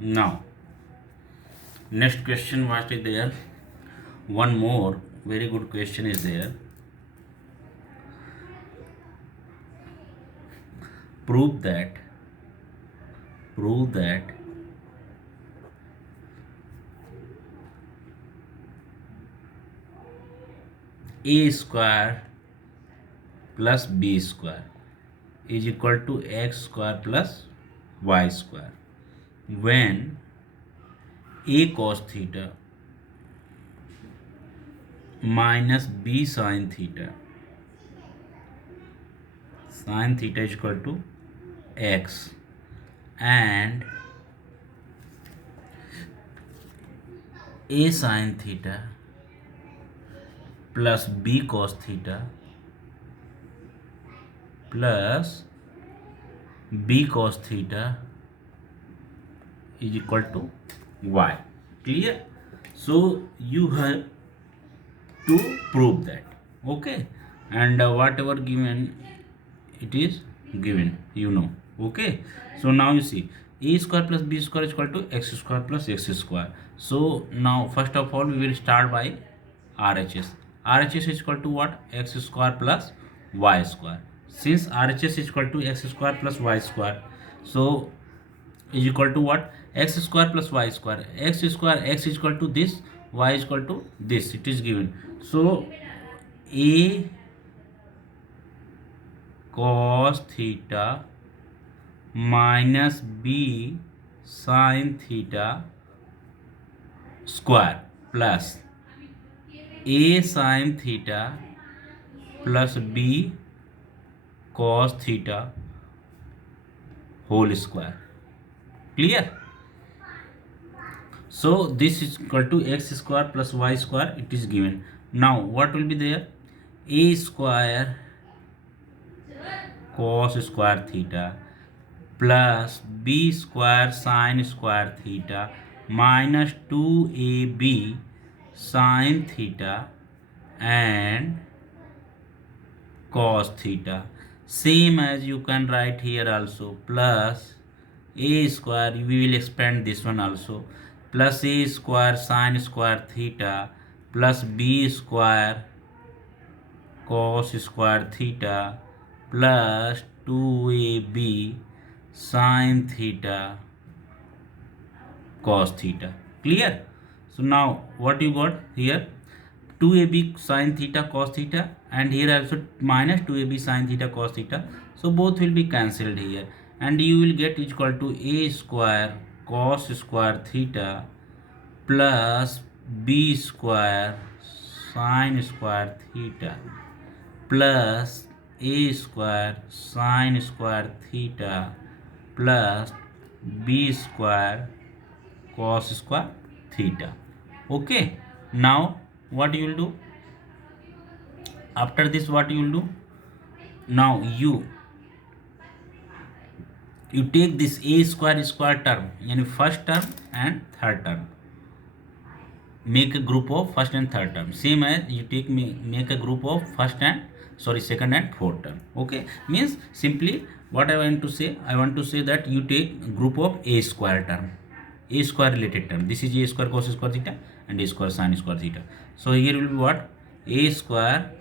Now, next question what is there? One more very good question is there. Prove that prove that a square plus b square is equal to x square plus y square when a cos theta minus b sin theta is equal to x, and a sin theta plus b cos theta plus b cos theta is equal to y. Clear? So you have to prove that. Okay, and whatever given, it is given, okay. So now you see a square plus b square is equal to x square plus x square. So now first of all we will start by RHS. RHS is equal to what? X square plus y square. Since RHS is equal to x square plus y square, so is equal to what? X square plus y square. X square, x is equal to this, y is equal to this, it is given. So a cos theta minus b sin theta square plus a sin theta plus b cos theta whole square. Clear? So this is equal to x square plus y square, it is given. Now what will be there? A square cos square theta plus b square sin square theta minus 2ab sin theta and cos theta. Same as you can write here also, plus a square, we will expand this one also, plus a square sin square theta plus b square cos square theta plus 2ab sin theta cos theta. Clear? So now what you got here? 2ab sin theta cos theta, and here also minus 2ab sin theta cos theta. So both will be cancelled here, and you will get equal to a square cos square theta plus b square sin square theta plus a square sin square theta plus b square cos square theta. Okay, now what you will do? After this what you will do? Now you take this a square term, yani first term and third term, make a group of first and third term, same as you make a group of second and fourth term. Okay, means simply what I want to say, that you take group of a square term, a square related term. This is a square cos square theta and a square sin square theta. So here will be what? A square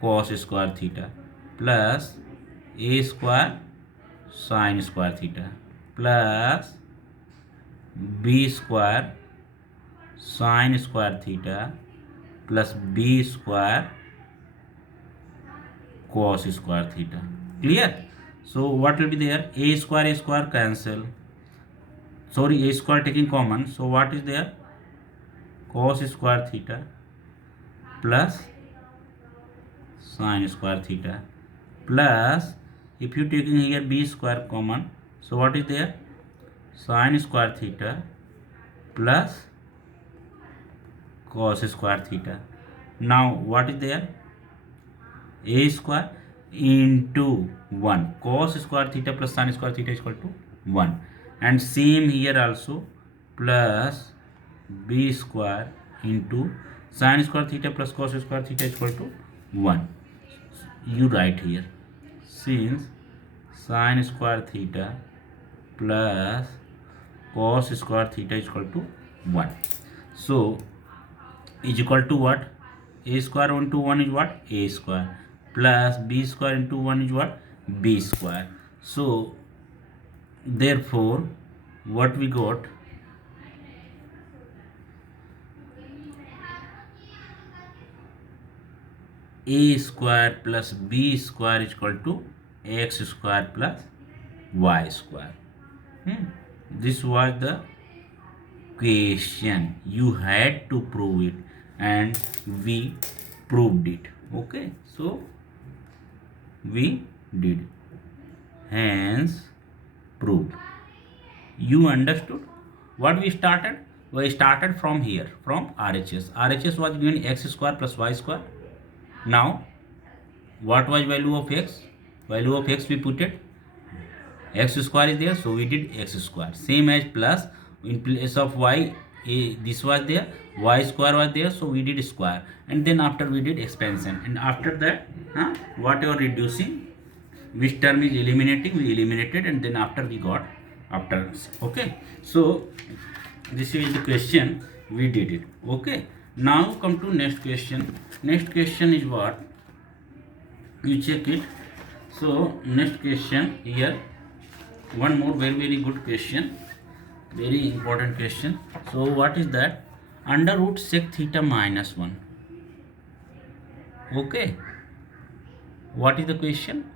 cos square theta plus a square sin square theta plus b square sin square theta plus b square cos square theta. Clear? So what will be there? A square cancel. Sorry, a square taking common. So what is there? Cos square theta plus sin square theta plus, if you taking here b square common, so what is there? Sin square theta plus cos square theta. Now what is there? A square into 1, cos square theta plus sin square theta is equal to 1, and same here also, plus b square into sin square theta plus cos square theta is equal to 1. You write here, since sin square theta plus cos square theta is equal to 1. So is equal to what? A square into 1 is what? A square, plus b square into 1 is what? B square. So therefore what we got? A square plus b square is equal to x square plus y square. This was the question. You had to prove it, and we proved it. Okay, so we did, hence proved. You understood what we started? We started from here, from RHS. RHS was given x square plus y square. Now what was value of x? Value of x we put it, x square is there, so we did x square. Same as plus, in place of y, this was there, y square was there, so we did square. And then after we did expansion, and after that whatever reducing, which term is eliminating, we eliminated, and then after we got after. Okay, so this is the question, we did it. Okay, now come to next question. Next question is what? You check it. So next question here, one more very good question, very important question. So what is that? Under root sec theta minus 1. Okay, what is the question?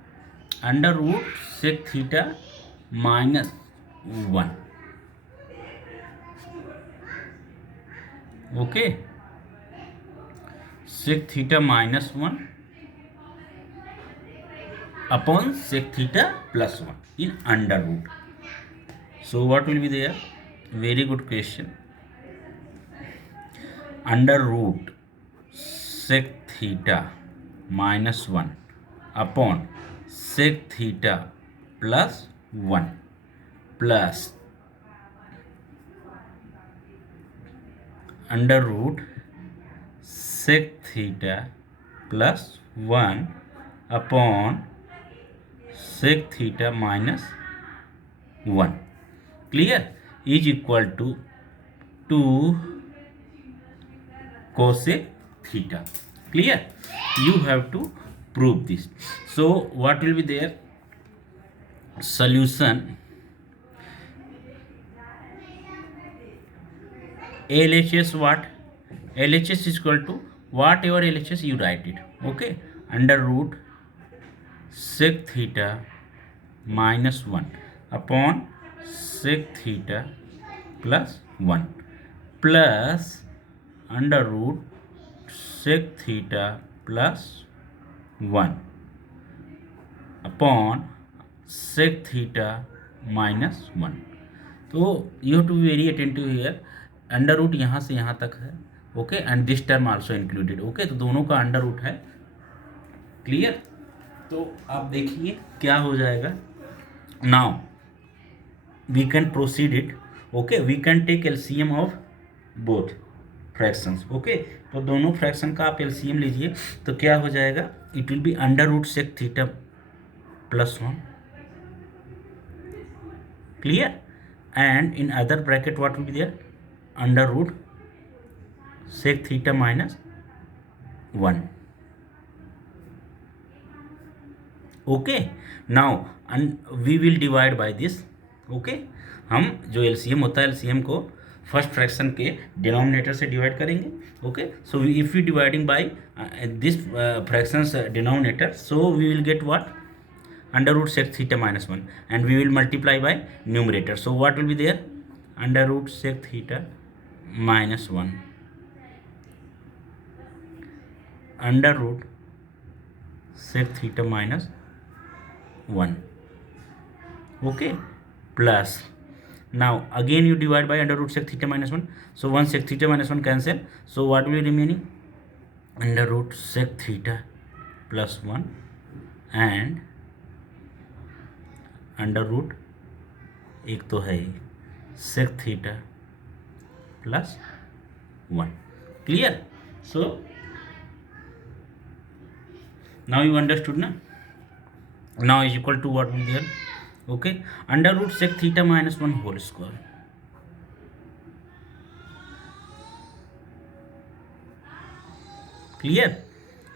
Under root sec theta minus 1. Okay, sec theta minus 1 upon sec theta plus 1 in under root. So what will be there? Very good question. Under root sec theta minus 1 upon sec theta plus 1 plus under root sec theta plus 1 upon sec theta minus 1. Clear? Is equal to 2 cosec theta. Clear? You have to prove this. So what will be there? Solution. LHS what? LHS is equal to whatever LHS you write it. Okay, under root sec theta minus 1 upon sec theta plus 1 plus under root sec theta plus 1 upon sec theta minus 1. तो you have to be very attentive here. Under root यहाँ से यहाँ तक है. Okay, and this term also included. Okay, तो दोनों का under root है. क्लियर? तो आप देखिए क्या हो जाएगा. Now we can proceed it. Okay, we can take LCM of both fractions. Okay, तो दोनों फ्रैक्शन का आप एलसीएम लीजिए. तो क्या हो जाएगा? It will be under root sec theta plus 1. Clear? And in other bracket what will be there? Under root sec theta minus 1. Okay, now we will divide by this. Okay, हम जो LCM होता है LCM को first fraction के denominator से divide करेंगे. Okay, so if you dividing by this fraction's denominator, so we will get what? Under root sec theta minus 1, and we will multiply by numerator. So what will be there? Under root sec theta minus 1 under root sec theta minus 1. Okay, plus now again you divide by under root sec theta minus 1. So 1 sec theta minus 1 cancel. So what will be remaining? Under root sec theta plus 1 and under root एक तो है sec theta plus 1. Clear? So now you understood na? Now is equal to what will there? Okay, under root sec theta minus 1 whole square. clear,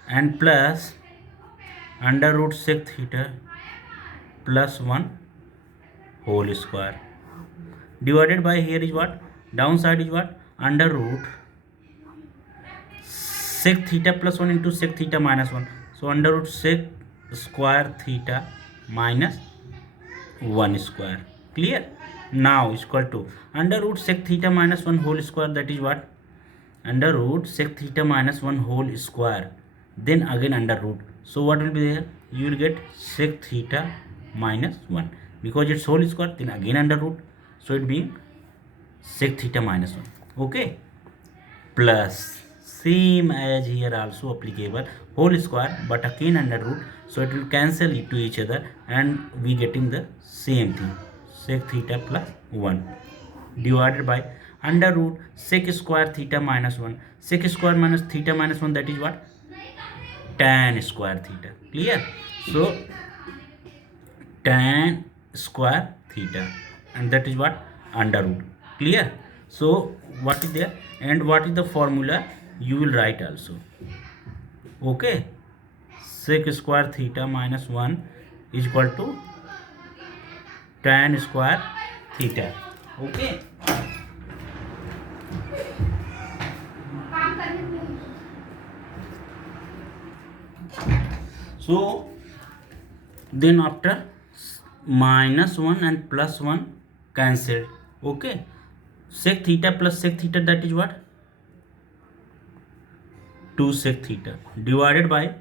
and plus under root sec theta plus 1 whole square divided by, here is what, downside is what, under root sec theta plus 1 into sec theta minus 1. So under root sec square theta minus 1 square. Clear? Now is equal to under root sec theta minus 1 whole square, that is what, under root sec theta minus 1 whole square, then again under root. So what will be there? You will get sec theta minus 1, because it's whole square, then again under root, so it being sec theta minus 1. Okay, plus same as here also applicable, whole square but again under root, so it will cancel it to each other and we getting the same thing, sec theta plus 1 divided by under root sec square theta minus 1. Sec square minus theta minus 1, that is what, tan square theta. Clear? So tan square theta, and that is what, under root. Clear? So what is there, and what is the formula, you will write also. Okay, sec square theta minus 1 is equal to tan square theta. Okay, so then after minus 1 and plus 1 cancelled. Okay, sec theta plus sec theta, that is what, 2 sec theta divided by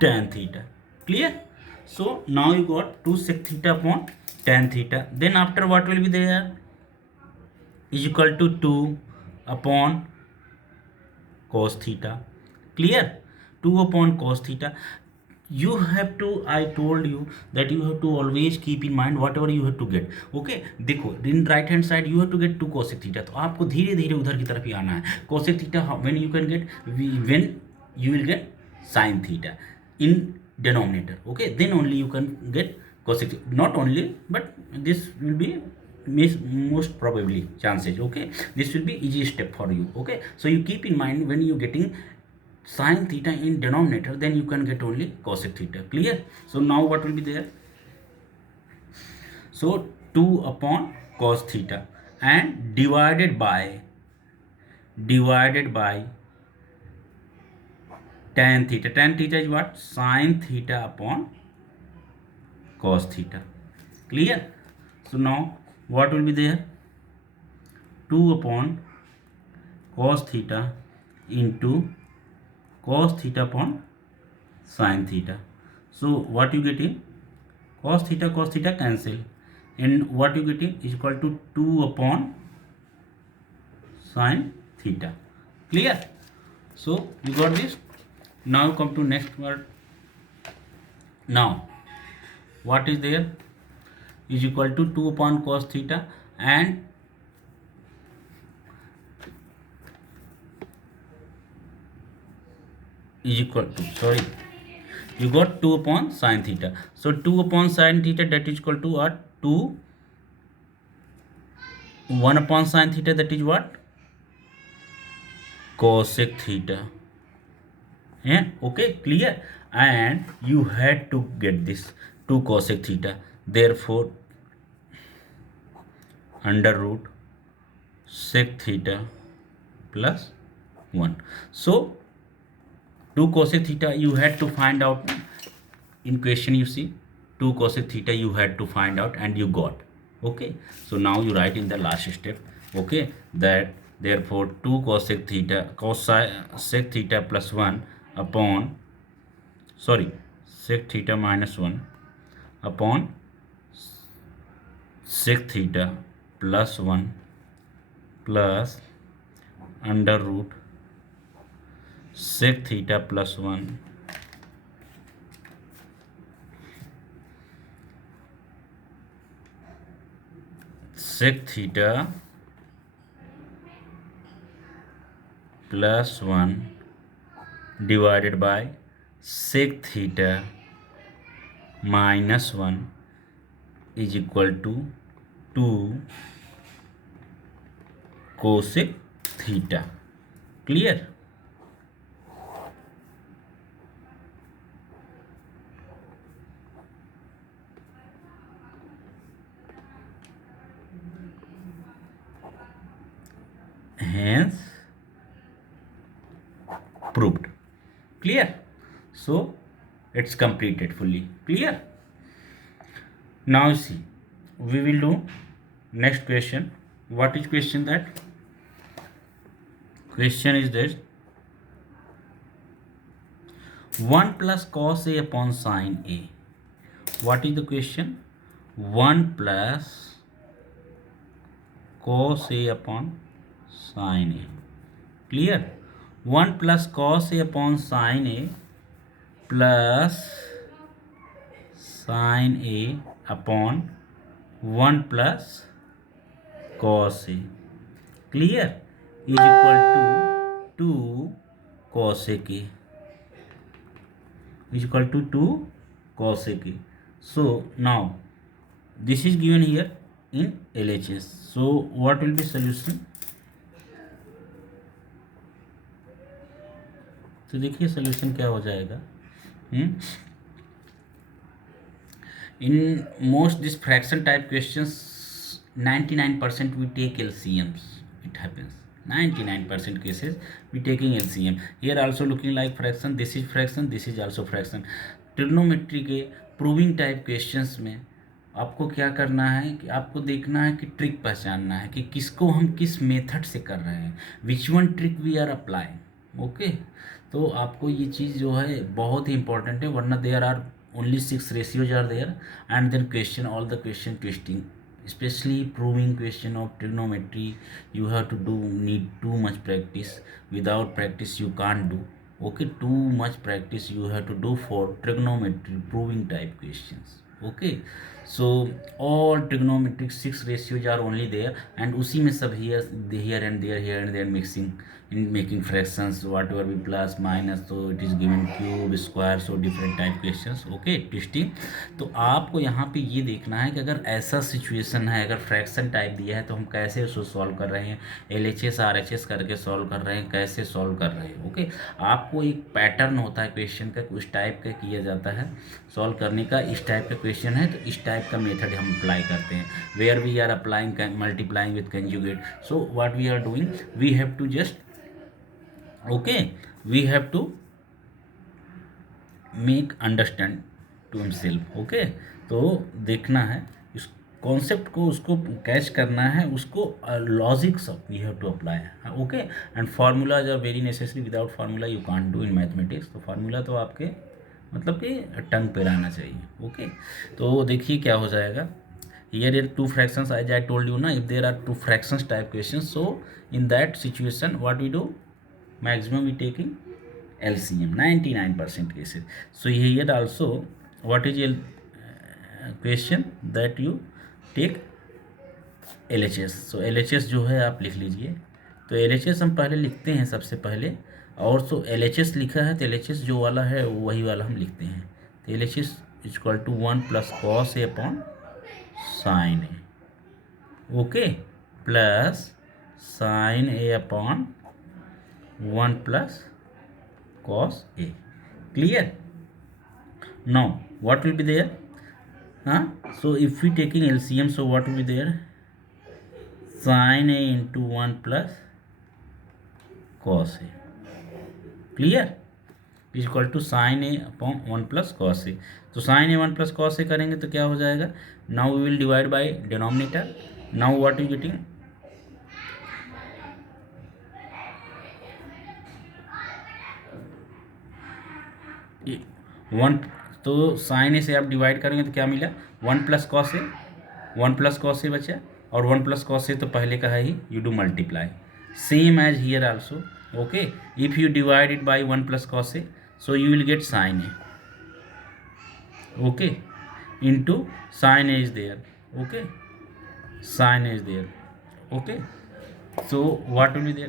tan theta. Clear? So now you got 2 sec theta upon tan theta. Then after what will be there, is equal to 2 upon cos theta. Clear? 2 upon cos theta. You have to, I told you that you have to always keep in mind whatever you have to get. Okay, देखो in right hand side you have to get 2 cosec theta, तो आपको धीरे धीरे उधर की तरफ ही आना है. Cosec theta when you can get, when you will get sin theta in denominator. Okay, then only you can get cosec theta. Not only, but this will be most probably chances. Okay, this will be easy step for you. Okay, so you keep in mind when you getting sin theta in denominator, then you can get only cosec theta. Clear? So now what will be there? So 2 upon cos theta and divided by tan theta. Tan theta is what, sin theta upon cos theta. Clear? So now what will be there, 2 upon cos theta into cos theta upon sin theta. So what you get in, cos theta cancel, and what you get in is equal to 2 upon sin theta. Clear? So you got this. Now come to next word. Now what is there, is equal to 2 upon cos theta and is equal to, sorry, you got 2 upon sin theta. So 2 upon sin theta, that is equal to what, 2, 1 upon sin theta, that is what, cosec theta. Yeah, okay, clear? And you had to get this 2 cosec theta, therefore under root sec theta plus 1. So 2 cosec theta you had to find out in question. You see 2 cosec theta you had to find out and you got. Okay, so now you write in the last step. Okay, that therefore 2 cosec theta, sec theta plus 1 upon, sorry, sec theta minus 1 upon sec theta plus 1 plus under root sec theta plus 1 sec theta plus 1 divided by sec theta minus 1 is equal to 2 cosec theta. Clear? Hence proved. Clear? So it's completed fully. Clear? Now see, we will do next question. What is question that? Question is this: 1 plus cos A upon sin A. What is the question? 1 plus cos A upon sin A. Clear? 1 plus cos A upon sin A plus sin A upon 1 plus cos A. Clear? Is equal to 2 cos A k. Is equal to 2 cos A k. So now this is given here in LHS. So what will be solution? तो देखिए solution क्या हो जाएगा. In most this fraction type questions 99% we take LCMs. It happens 99% cases we taking LCM. Here also looking like fraction, this is fraction, this is also fraction. Trigonometry के proving type questions में आपको क्या करना है कि आपको देखना है कि ट्रिक पहचानना है कि किसको हम किस मेथड से कर रहे हैं, which one trick we are applying. Okay, तो आपको ये चीज़ जो है बहुत ही इंपॉर्टेंट है, वरना there are only 6 ratios are there, and then question, all the question twisting, especially proving question of trigonometry. You have to do, need too much practice. Without practice you can't do. Okay, too much practice you have to do for trigonometry proving type questions. Okay, so all trigonometric 6 ratios are only there, and उसी में सब here and there mixing in making fractions, whatever be plus minus, so it is given cube square, so different type questions. Okay, twisting. तो आपको यहाँ पे ये देखना है कि अगर ऐसा सिचुएशन है, अगर फ्रैक्शन टाइप दिया है तो हम कैसे उसको सॉल्व कर रहे हैं, LHS RHS करके सॉल्व कर रहे हैं, कैसे सॉल्व कर रहे हैं. ओके, आपको एक पैटर्न होता है क्वेश्चन का, उस टाइप का किया जाता है सॉल्व करने का. इस टाइप का क्वेश्चन है तो इस टाइप का मेथड हम अप्लाई करते हैं, where we are applying multiplying with conjugate. So what we are doing, we have to just we have to make understand to himself. Okay, तो देखना है इस कॉन्सेप्ट को, उसको कैच करना है, उसको लॉजिक सब we have to apply. Okay, and formulas are very necessary. Without formula you can't do in mathematics. तो फार्मूला तो आपके मतलब कि टंग पे रहना चाहिए. ओके, तो देखिए क्या हो जाएगा. Here are two fractions, as I told you ना, if there are two fractions type questions, so in that situation what we do, maximum we taking LCM 99% cases. So here also what is question that you take LHS. So LHS जो है आप लिख लीजिए. तो LHS हम पहले लिखते हैं सबसे पहले, और सो LHS लिखा है तो LHS जो वाला है वही वाला हम लिखते हैं. तो LHS is equal to 1 plus cos A upon sine A. Okay, plus sine A upon 1 plus cos A. Clear? Now what will be there? So if we taking LCM, so what will be there? Sin A into 1 plus cos A. Clear? is equal to sin A upon 1 plus cos A. तो sin A 1 plus cos A करेंगे तो क्या हो जाएगा? Now we will divide by denominator. Now what you getting? 1, तो sign ए से आप divide करेंगे तो क्या मिला? 1 प्लस कॉस ए, 1 प्लस कॉस ए बचा, और 1 प्लस कॉस ए तो पहले का है ही, you do multiply same as here also. Okay, if you divide it by 1 plus cos A, so you will get sine A. Okay, into sine A is there. Okay, sine A is there. Okay, so what will be there?